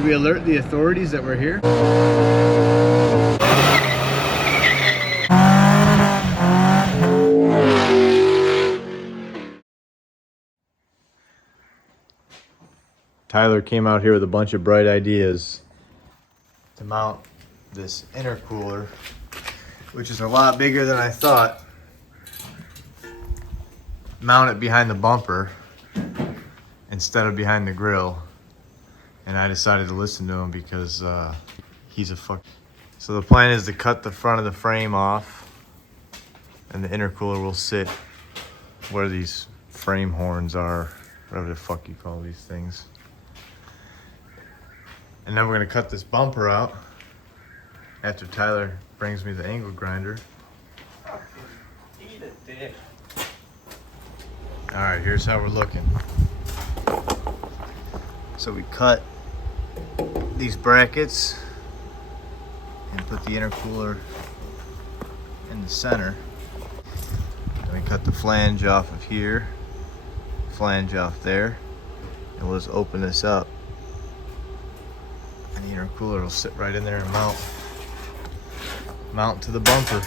Should we alert the authorities that we're here? Tyler came out here with a bunch of bright ideas to mount this intercooler, which is a lot bigger than I thought. Mount it behind the bumper instead of behind the grill. And I decided to listen to him because he's a fuck. So the plan is to cut the front of the frame off, and the intercooler will sit where these frame horns are, whatever the fuck you call these things. And then we're gonna cut this bumper out after Tyler brings me the angle grinder. Eat it, dick. All right, here's how we're looking. So we cut these brackets and put the intercooler in the center. Then we cut the flange off of here, flange off there, and we'll just open this up. And the intercooler will sit right in there and mount to the bumper.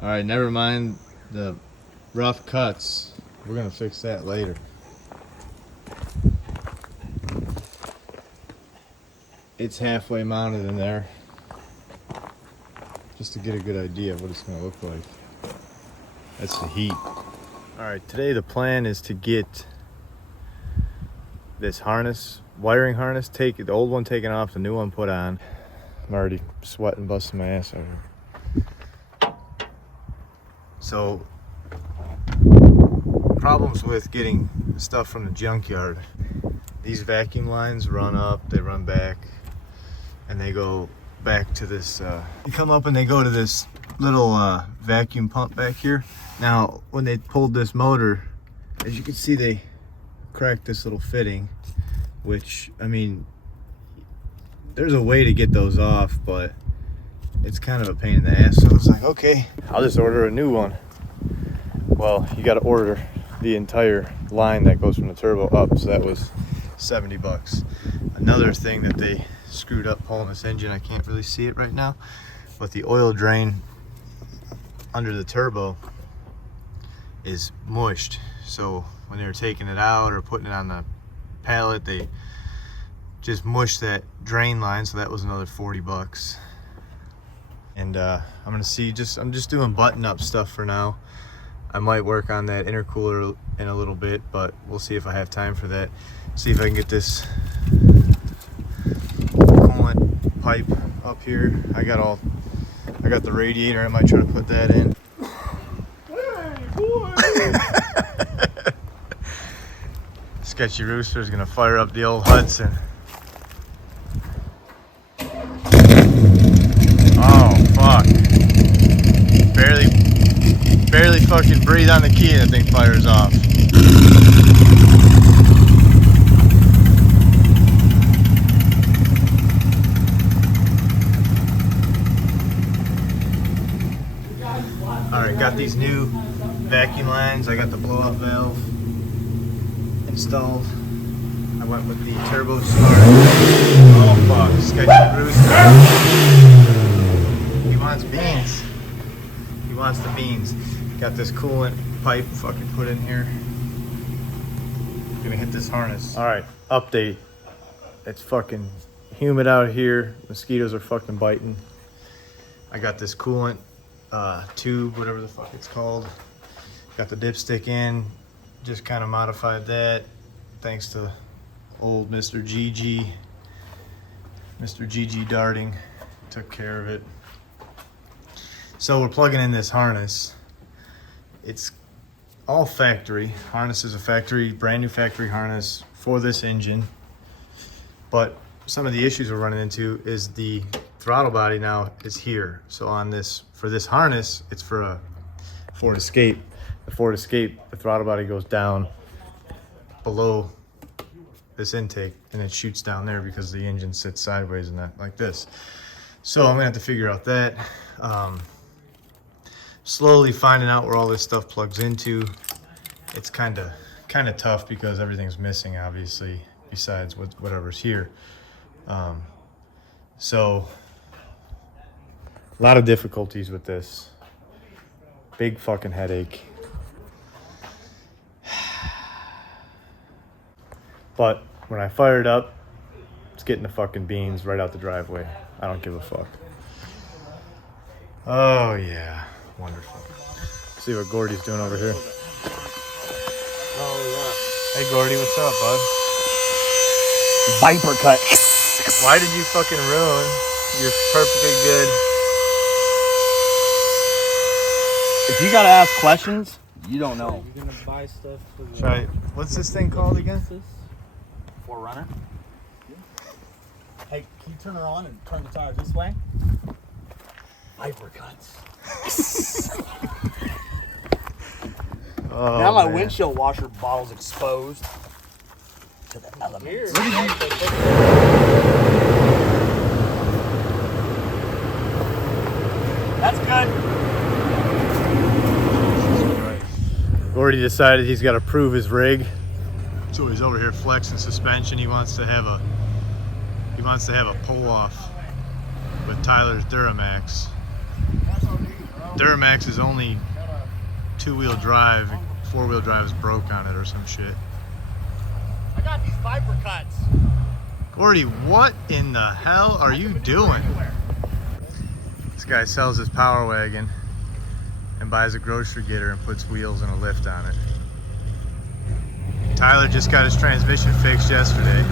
All right, never mind the rough cuts. We're gonna fix that later. It's halfway mounted in there, just to get a good idea of what it's gonna look like. That's the heat. All right, today the plan is to get this harness, wiring harness, take the old one taken off, the new one put on. I'm already sweating, busting my ass over. So, problems with getting stuff from the junkyard. These vacuum lines run up, they run back, and they go back to this, they come up and they go to this little vacuum pump back here. Now, when they pulled this motor, as you can see, they cracked this little fitting, which, I mean, there's a way to get those off, but it's kind of a pain in the ass. So I was like, okay, I'll just order a new one. Well, you got to order the entire line that goes from the turbo up, so that was 70 bucks. Another thing that they screwed up pulling this engine, I can't really see it right now, but the oil drain under the turbo is mushed. So when they were taking it out or putting it on the pallet, they just mushed that drain line, so that was another 40 bucks. And I'm gonna see, I'm just doing button up stuff for now. I might work on that intercooler in a little bit, but we'll see if I have time for that. See if I can get this coolant pipe up here. I got the radiator. I might try to put that in. Sketchy Rooster's gonna fire up the old Hudson. Oh fuck! Barely fucking breathe on the key and that thing fires off. Alright, got these new vacuum lines. I got the blow up valve installed. I went with the turbo smart. Oh fuck, Sketchy Rooster. He wants beans. He wants the beans. Got this coolant pipe fucking put in here. Gonna hit this harness. Alright, update. It's fucking humid out here. Mosquitoes are fucking biting. I got this coolant tube, whatever the fuck it's called. Got the dipstick in. Just kind of modified that thanks to old Mr. GG. Mr. GG Darting took care of it. So we're plugging in this harness. It's all factory. Harness is a factory, brand new factory harness for this engine. But some of the issues we're running into is the throttle body now is here. So on this, for this harness, it's for a Ford Escape. The Ford Escape, the throttle body goes down below this intake and it shoots down there because the engine sits sideways and that like this. So I'm gonna have to figure out that. Slowly finding out where all this stuff plugs into. It's kind of tough because everything's missing, obviously, besides whatever's here. So a lot of difficulties with this. Big fucking headache. But when I fire it up, it's getting the fucking beans right out the driveway. I don't give a fuck. Oh yeah, wonderful. See what Gordy's doing over here. Oh yeah. Hey Gordy, what's up, bud? Viper cut. Why did you fucking ruin your perfectly good? If you gotta ask questions, you don't know. You're gonna buy stuff for the Try. What's this thing called again? Forerunner. Hey, can you turn her on and turn the tire this way? Viper cuts. Oh, Now my man. windshield washer bottle's exposed to the elements. That's good. Gordy decided he's got to prove his rig, so he's over here flexing suspension. He wants to have a pull off with Tyler's Duramax. Duramax is only 2-wheel drive. 4-wheel drive is broke on it or some shit. I got these Viper cuts. Gordy, what in the hell are you doing? This guy sells his Power Wagon and buys a grocery getter and puts wheels and a lift on it. Tyler just got his transmission fixed yesterday,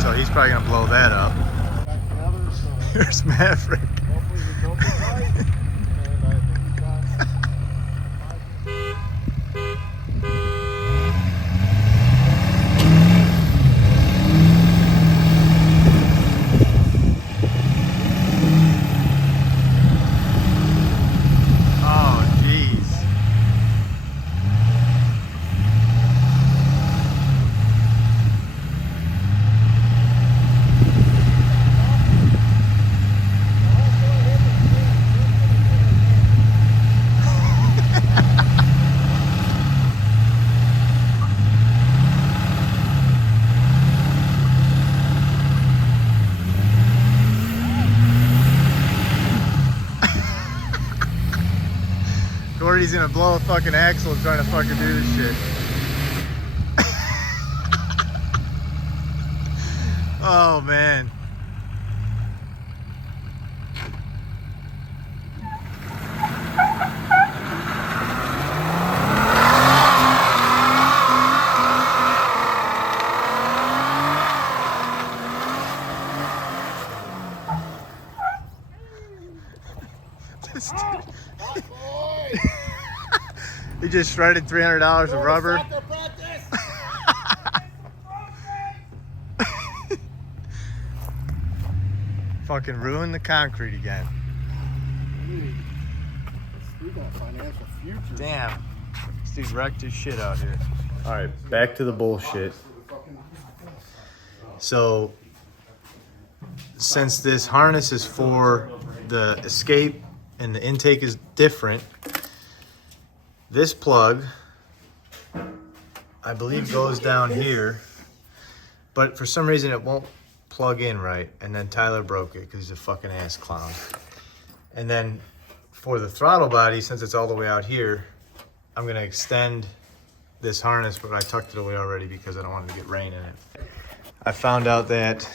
so he's probably gonna blow that up. Here's Maverick. Gordy's gonna blow a fucking axle trying to fucking do this shit. Oh man. This dude. He just shredded $300 of rubber. Fucking ruined the concrete again. We got a financial future. Damn. This dude wrecked his shit out here. Alright, back to the bullshit. So, since this harness is for the escape and the intake is different, this plug, I believe, goes down here, but for some reason it won't plug in right, and then Tyler broke it because he's a fucking ass clown. And then for the throttle body, since it's all the way out here, I'm gonna extend this harness, but I tucked it away already because I don't want it to get rain in it. I found out that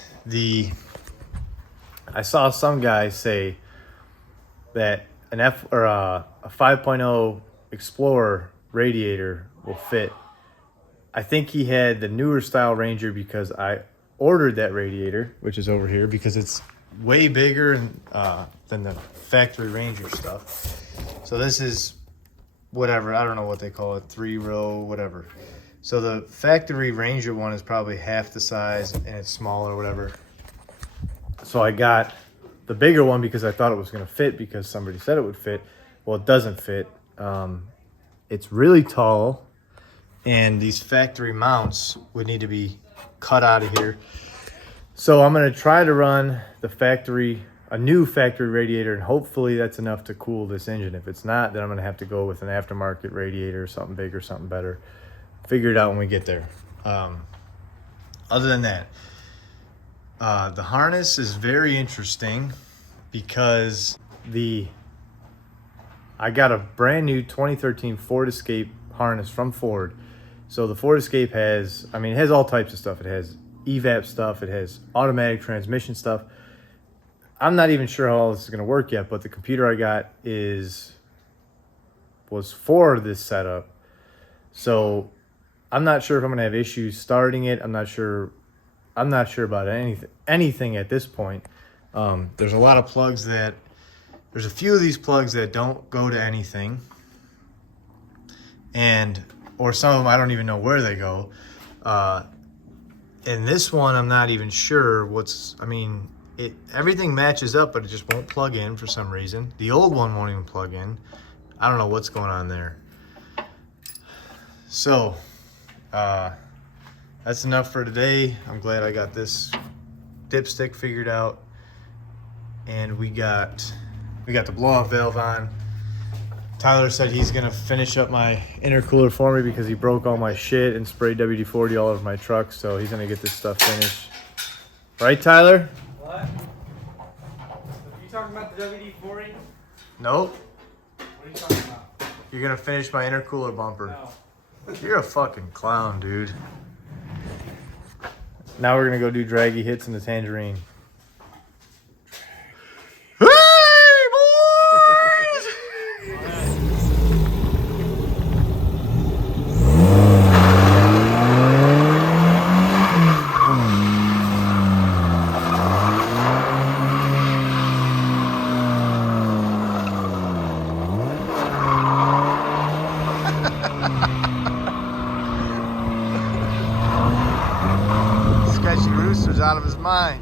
I saw some guy say that a 5.0 Explorer radiator will fit. I think he had the newer style Ranger because I ordered that radiator, which is over here, because it's way bigger than the factory Ranger stuff. So this is whatever, I don't know what they call it, 3-row, whatever. So the factory Ranger one is probably half the size and it's smaller, whatever. So I got the bigger one because I thought it was going to fit because somebody said it would fit. Well, it doesn't fit. It's really tall, and these factory mounts would need to be cut out of here. So I'm going to try to run a new factory radiator, and hopefully that's enough to cool this engine. If it's not, then I'm going to have to go with an aftermarket radiator, something bigger, something better. figure it out when we get there. Other than that, the harness is very interesting because I got a brand new 2013 Ford Escape harness from Ford. So the Ford Escape has, I mean, it has all types of stuff. It has evap stuff. It has automatic transmission stuff. I'm not even sure how all this is going to work yet, but the computer I got was for this setup. So I'm not sure if I'm going to have issues starting it. I'm not sure about anything at this point. There's a lot of plugs there's a few of these plugs that don't go to anything. Or some of them I don't even know where they go. And this one I'm not even sure everything matches up, but it just won't plug in for some reason. The old one won't even plug in. I don't know what's going on there. So, that's enough for today. I'm glad I got this dipstick figured out. And we got the blow-off valve on. Tyler said he's gonna finish up my intercooler for me because he broke all my shit and sprayed WD-40 all over my truck. So he's gonna get this stuff finished. Right, Tyler? What? Are you talking about the WD-40? Nope. What are you talking about? You're gonna finish my intercooler bumper. No. You're a fucking clown, dude. Now we're gonna go do draggy hits in the Tangerine. Hey, boys! Sketchy Rooster's out of his mind.